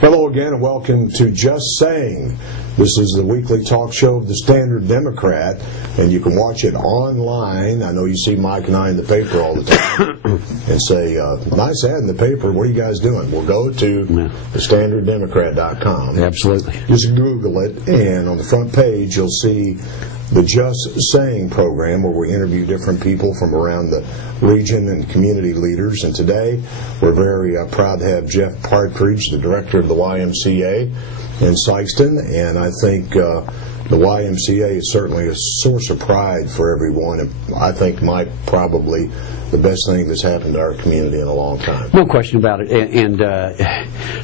Hello again and welcome to Just Saying. This is the weekly talk show of the Standard Democrat, and you can watch it online. I know you see Mike and I in the paper all the time and say, nice ad in the paper, what are you guys doing? Well, go to thestandarddemocrat.com. Absolutely. Just Google it, and on the front page you'll see the Just Saying program, where we interview different people from around the region and community leaders. And today we're very proud to have Jeff Partridge, the director of the YMCA in Sikeston, and I think the YMCA is certainly a source of pride for everyone, and I think Mike, probably the best thing that's happened to our community in a long time. No question about it. And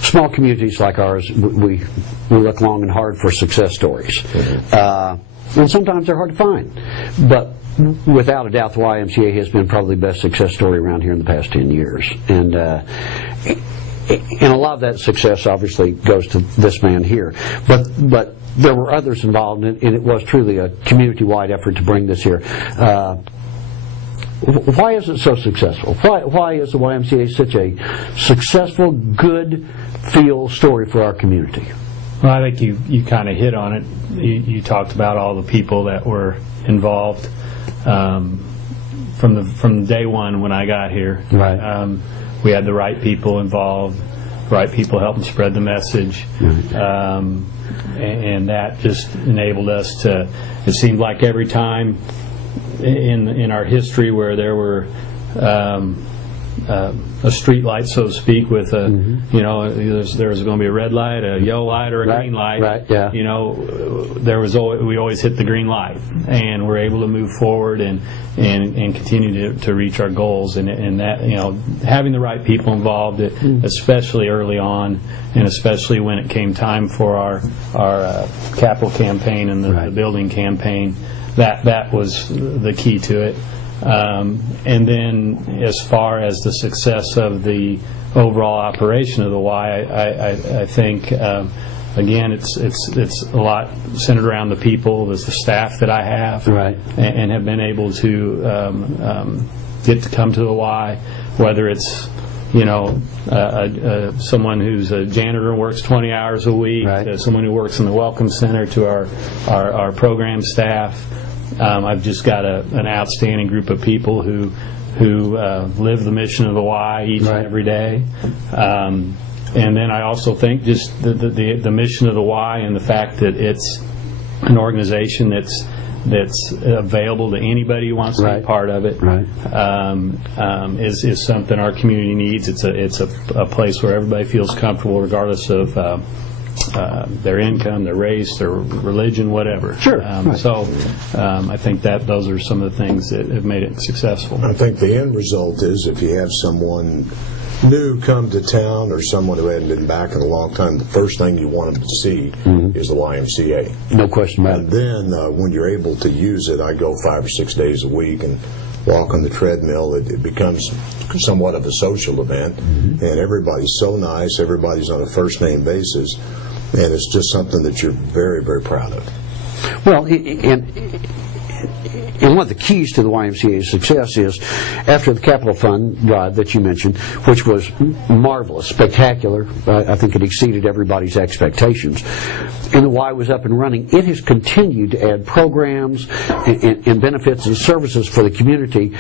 small communities like ours, we look long and hard for success stories. Mm-hmm. And sometimes they're hard to find. But without a doubt, the YMCA has been probably the best success story around here in the past 10 years. And a lot of that success obviously goes to this man here. But there were others involved, and it was truly a community-wide effort to bring this here. Why is it so successful? Why is the YMCA such a successful, good feel story for our community? Well, I think you kind of hit on it. You talked about all the people that were involved from day one when I got here. Right. We had the right people involved, right people helping spread the message, and that just enabled us to. It seemed like every time in our history where there were a street light, so to speak, with a there was going to be a red light, a yellow light, or a green light. Right. Yeah. We always hit the green light, and we're able to move forward and continue to reach our goals. And that having the right people involved, especially early on, and especially when it came time for our capital campaign and the building campaign, that was the key to it. And then, as far as the success of the overall operation of the Y, I think again it's a lot centered around the people, the staff that I have, and have been able to get to come to the Y, whether it's someone who's a janitor and works 20 hours a week, to someone who works in the Welcome Center, to our program staff. I've just got an outstanding group of people who live the mission of the Y each and every day. And then I also think just the mission of the Y, and the fact that it's an organization that's available to anybody who wants to be part of it, is something our community needs. It's a place where everybody feels comfortable, regardless of their income, their race, their religion, whatever. Sure. So I think that those are some of the things that have made it successful. I think the end result is, if you have someone new come to town, or someone who hadn't been back in a long time, the first thing you want them to see is the YMCA. No question about it. And then when you're able to use it, I go 5 or 6 days a week and walk on the treadmill. It becomes somewhat of a social event, and everybody's so nice, everybody's on a first name basis, and it's just something that you're very, very proud of. Well, and one of the keys to the YMCA's success is, after the Capital Fund drive that you mentioned, which was marvelous, spectacular, I think it exceeded everybody's expectations, and the Y was up and running, it has continued to add programs and benefits and services for the community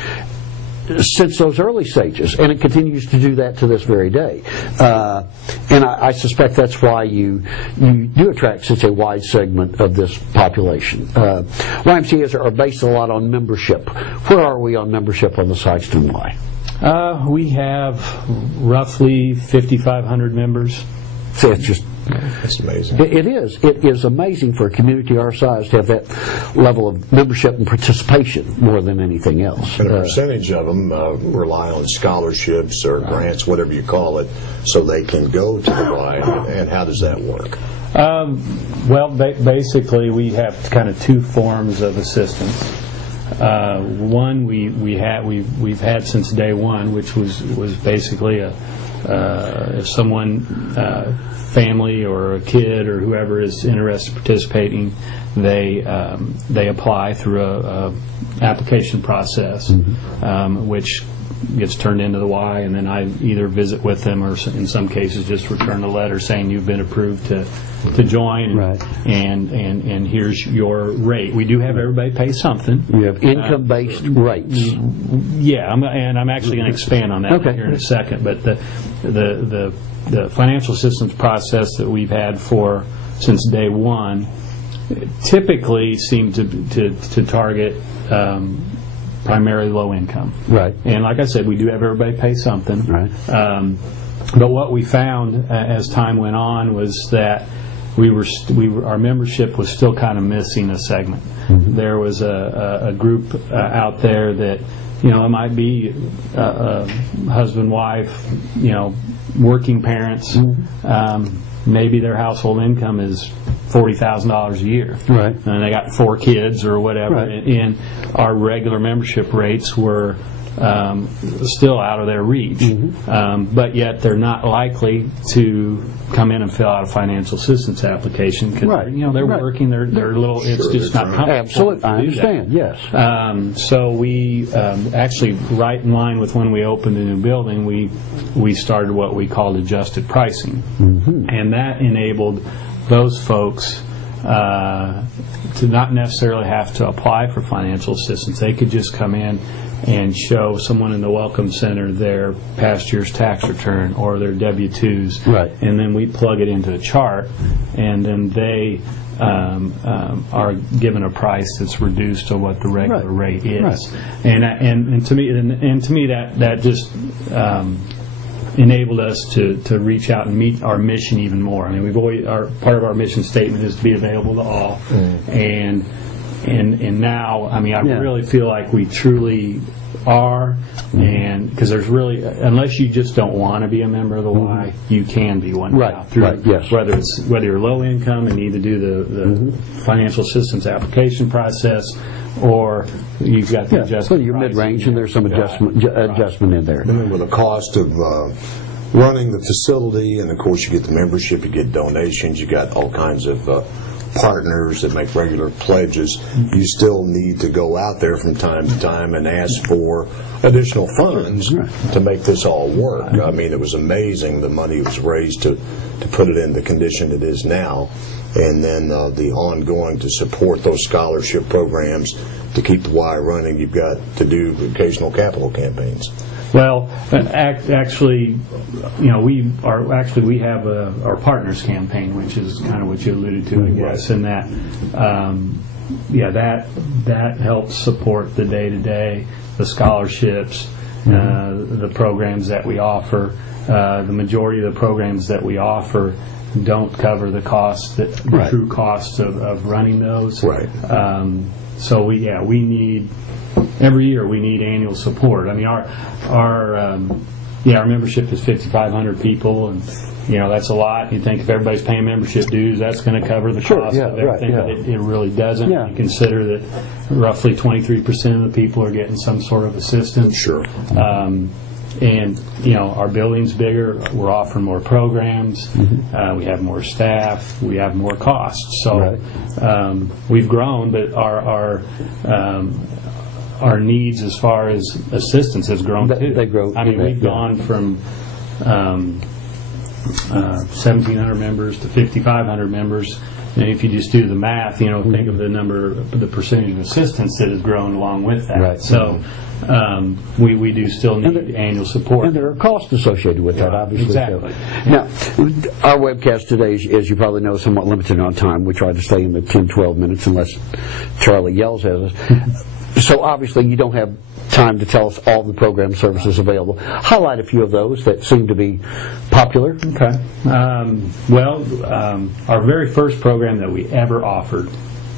since those early stages, and it continues to do that to this very day. And I suspect that's why you do attract such a wide segment of this population. YMCAs are based a lot on membership. Where are we on membership on the Sikeston Y? We have roughly 5,500 members. So it's just... That's amazing. It is. It is amazing for a community our size to have that level of membership and participation more than anything else. And a percentage of them rely on scholarships or grants, whatever you call it, so they can go to the Y. And how does that work? Well, basically we have kind of two forms of assistance. One we've had since day one, which was basically if someone family or a kid or whoever is interested in participating, they apply through a application process, which gets turned into the Y, and then I either visit with them or in some cases just return a letter saying you've been approved to join, and here's your rate. We do have everybody pay something. You have income-based rates. Yeah, I'm actually going to expand on that here in a second. But the financial assistance process that we've had since day one typically seem to target primarily low income. Right. And like I said, we do have everybody pay something. Right. But what we found as time went on was that our membership was still kind of missing a segment. There was a group out there that, it might be husband, wife, working parents. Maybe their household income is $40,000 a year. Right. And they got 4 kids or whatever. Right. And our regular membership rates were still out of their reach. But yet they're not likely to come in and fill out a financial assistance application because they're working, they're little, it's just not comfortable. Absolutely, I understand, yes. So we actually, right in line with when we opened the new building, we started what we called adjusted pricing. And that enabled those folks to not necessarily have to apply for financial assistance. They could just come in and show someone in the Welcome Center their past year's tax return or their W-2s. Right. And then we plug it into a chart, and then they are given a price that's reduced to what the regular rate is. Right. And to me that just enabled us to reach out and meet our mission even more. I mean, part of our mission statement is to be available to all, and now, I mean, I really feel like we truly are, and because there's really, unless you just don't want to be a member of the Y, you can be one now. Whether you're low income and need to do the financial assistance application process, or you've got the adjustment. Whether you're mid-range and there's some adjustment in there. Remember the cost of running the facility, and of course you get the membership, you get donations, you got all kinds of partners that make regular pledges. You still need to go out there from time to time and ask for additional funds to make this all work. I mean, it was amazing the money was raised to put it in the condition it is now, and then the ongoing to support those scholarship programs to keep the Y running. You've got to do occasional capital campaigns. Well, actually, we have our partners campaign, which is kind of what you alluded to, I guess, and that helps support the day-to-day, the scholarships, the programs that we offer. The majority of the programs that we offer don't cover the cost, the true costs of running those. Right. So we need. Every year we need annual support. I mean, our membership is 5,500 people, and that's a lot. You think if everybody's paying membership dues, that's going to cover the cost of everything, but it really doesn't. Yeah. You consider that roughly 23% of the people are getting some sort of assistance. Sure. And our building's bigger. We're offering more programs. We have more staff. We have more costs. So we've grown, but our needs as far as assistance has grown too. They grow. I mean, we've gone from 1,700 members to 5,500 members. And if you just do the math, think of the percentage of assistance that has grown along with that. Right. So we do still need annual support. And there are costs associated with that, obviously. Exactly. Now, our webcast today, as you probably know, is somewhat limited on time. We try to stay in the 10, 12 minutes unless Charlie yells at us. So obviously you don't have time to tell us all the program services available. Highlight a few of those that seem to be popular. Okay. Our very first program that we ever offered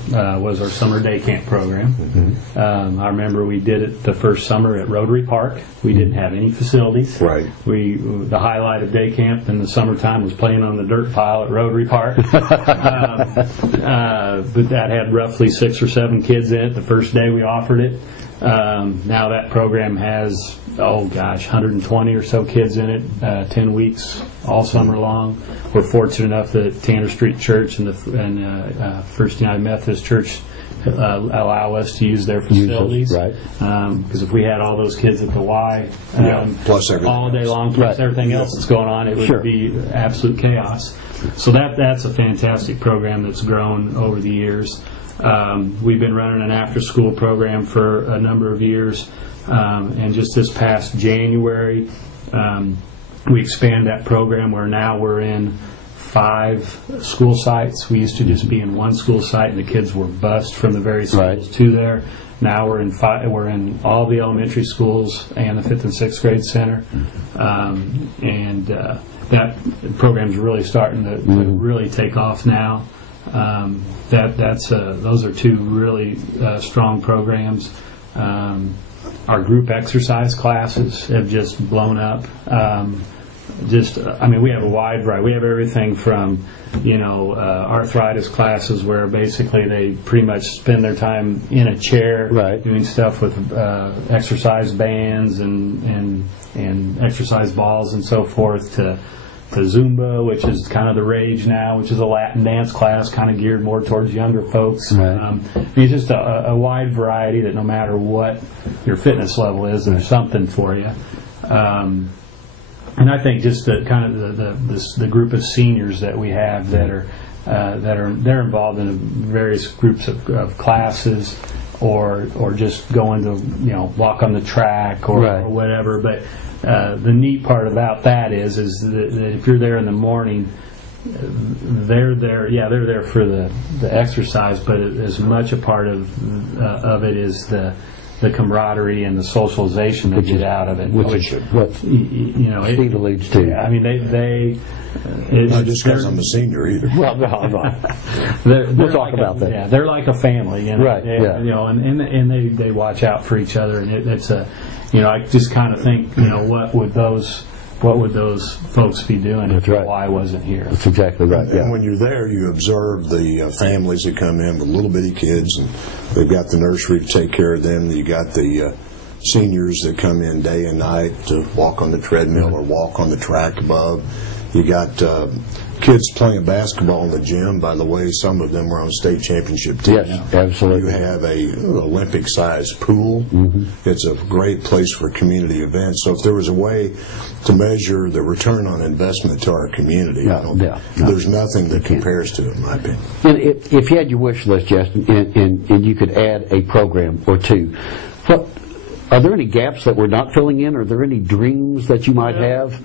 was our summer day camp program. I remember we did it the first summer at Rotary Park. We didn't have any facilities. Right. The highlight of day camp in the summertime was playing on the dirt pile at Rotary Park. But that had roughly 6 or 7 kids in it the first day we offered it. Now that program has, 120 or so kids in it, 10 weeks, all summer long. We're fortunate enough that Tanner Street Church and First United Methodist Church allow us to use their facilities. Right. Because if we had all those kids at the Y plus everything all day long, plus everything else that's going on, it would be absolute chaos. So that's a fantastic program that's grown over the years. We've been running an after-school program for a number of years, and just this past January, we expanded that program where now we're in 5 school sites. We used to just be in one school site, and the kids were bused from the various schools to there. Now we're in 5. We're in all the elementary schools and the 5th and 6th grade center, and that program's really starting to really take off now. Those are 2 really strong programs. Our group exercise classes have just blown up. We have a wide variety. We have everything from, arthritis classes where basically they pretty much spend their time in a chair doing stuff with exercise bands and exercise balls and so forth, to Zumba, which is kind of the rage now, which is a Latin dance class kind of geared more towards younger folks. It's just a wide variety that no matter what your fitness level is, there's something for you. And I think just the kind of the group of seniors that we have that are they're involved in various groups of classes, or just going to walk on the track or whatever. But the neat part about that is that if you're there in the morning, they're there. Yeah, they're there for the exercise, but as much a part of it is the camaraderie and the socialization that get out of it, which is what Steve alludes to. I mean, not just because I'm a senior either. Well, we'll talk about that. Yeah, they're like a family, right? And they watch out for each other, and it's a, I just kind of think, what would those folks be doing if Y wasn't here? That's exactly right. And when you're there, you observe the families that come in with little bitty kids, and they've got the nursery to take care of them. You got the seniors that come in day and night to walk on the treadmill or walk on the track above. You got kids playing basketball in the gym. By the way, some of them were on state championship teams. Yes, absolutely. You have an Olympic-sized pool. Mm-hmm. It's a great place for community events. So if there was a way to measure the return on investment to our community, there's nothing that compares to it, in my opinion. And if you had your wish list, Justin, and you could add a program or 2, are there any gaps that we're not filling in? Are there any dreams that you might have?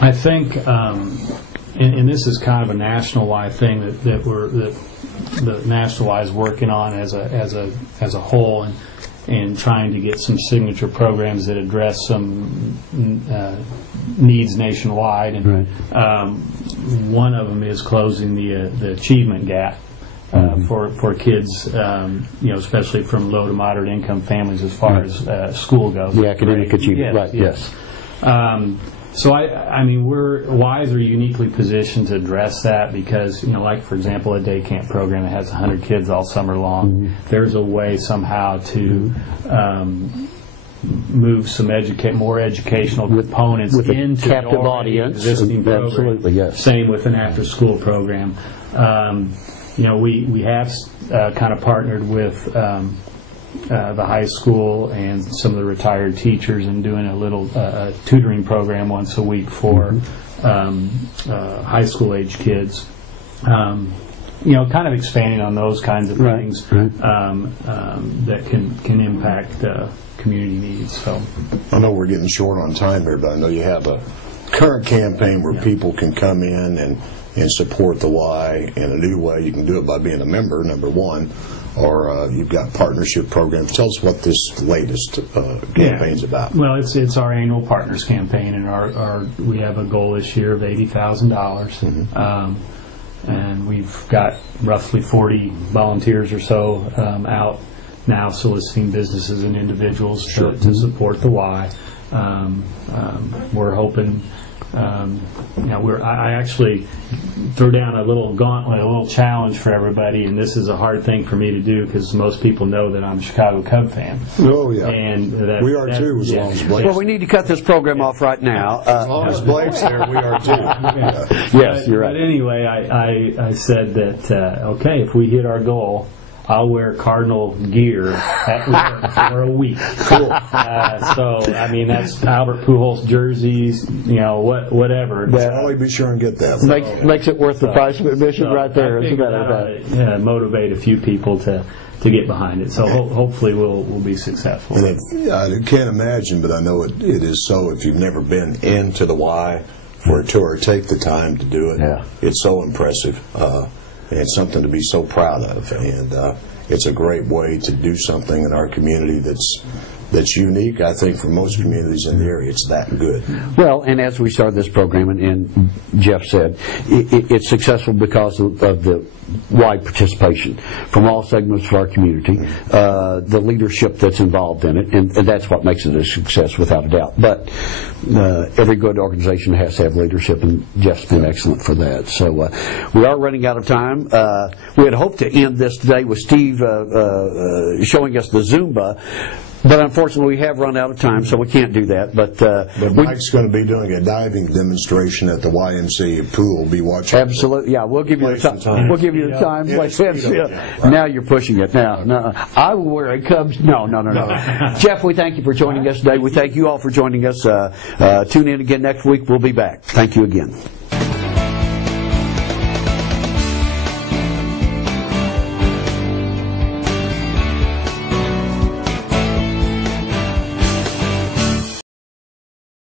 I think, and this is kind of a national-wide thing that the National-wide is working on as a whole, and trying to get some signature programs that address some needs nationwide. And one of them is closing the achievement gap for kids, especially from low to moderate income families as far as school goes. The academic achievement, yes. So Wise are uniquely positioned to address that because, like for example, a day camp program that has 100 kids all summer long. Mm-hmm. There's a way somehow to move some more educational components with into a captive audience. Existing program. Absolutely, yes. Same with an after-school program. We have kind of partnered with the high school and some of the retired teachers, and doing a little tutoring program once a week for high school age kids. Kind of expanding on those kinds of things that can impact community needs. So I know we're getting short on time here, but I know you have a current campaign where people can come in and support the Y in a new way. You can do it by being a member, number one, or you've got partnership programs. Tell us what this latest campaign's about. Well, it's our annual partners campaign, and we have a goal this year of $80,000, and we've got roughly 40 volunteers or so out now soliciting businesses and individuals to support the Y. We're hoping I actually threw down a little gauntlet, a little challenge for everybody, and this is a hard thing for me to do because most people know that I'm a Chicago Cub fan. Oh, yeah. And we are too, as long as Blake's Well, we need to cut this program off right now. as long as Blake's there, we are too. Yes, you're right. But anyway, I said that, okay, if we hit our goal, I'll wear Cardinal gear at work for a week. Cool. So, I mean, that's Albert Pujols jerseys, whatever. Charlie, be sure and get that. Makes it worth the price of admission right there. I think that'll motivate a few people to get behind it. So hopefully we'll be successful. And I can't imagine, but I know it is so. If you've never been into the Y for a tour, take the time to do it. Yeah. It's so impressive. And it's something to be so proud of, and it's a great way to do something in our community that's unique, I think, for most communities in the area. It's that good. Well, and as we started this program, and Jeff said, it's successful because of the wide participation from all segments of our community, the leadership that's involved in it, and that's what makes it a success without a doubt. But every good organization has to have leadership, and Jeff's been excellent for that. So we are running out of time. We had hoped to end this today with Steve showing us the Zumba, but unfortunately we have run out of time, so we can't do that. But Mike's going to be doing a diving demonstration at the YMCA pool. Be watching. Absolutely, yeah. We'll give you the time. We'll give you the time. Yeah. Now you're pushing it. Now, I will wear a Cubs. No. Jeff, we thank you for joining us today. We thank you all for joining us. Tune in again next week. We'll be back. Thank you again.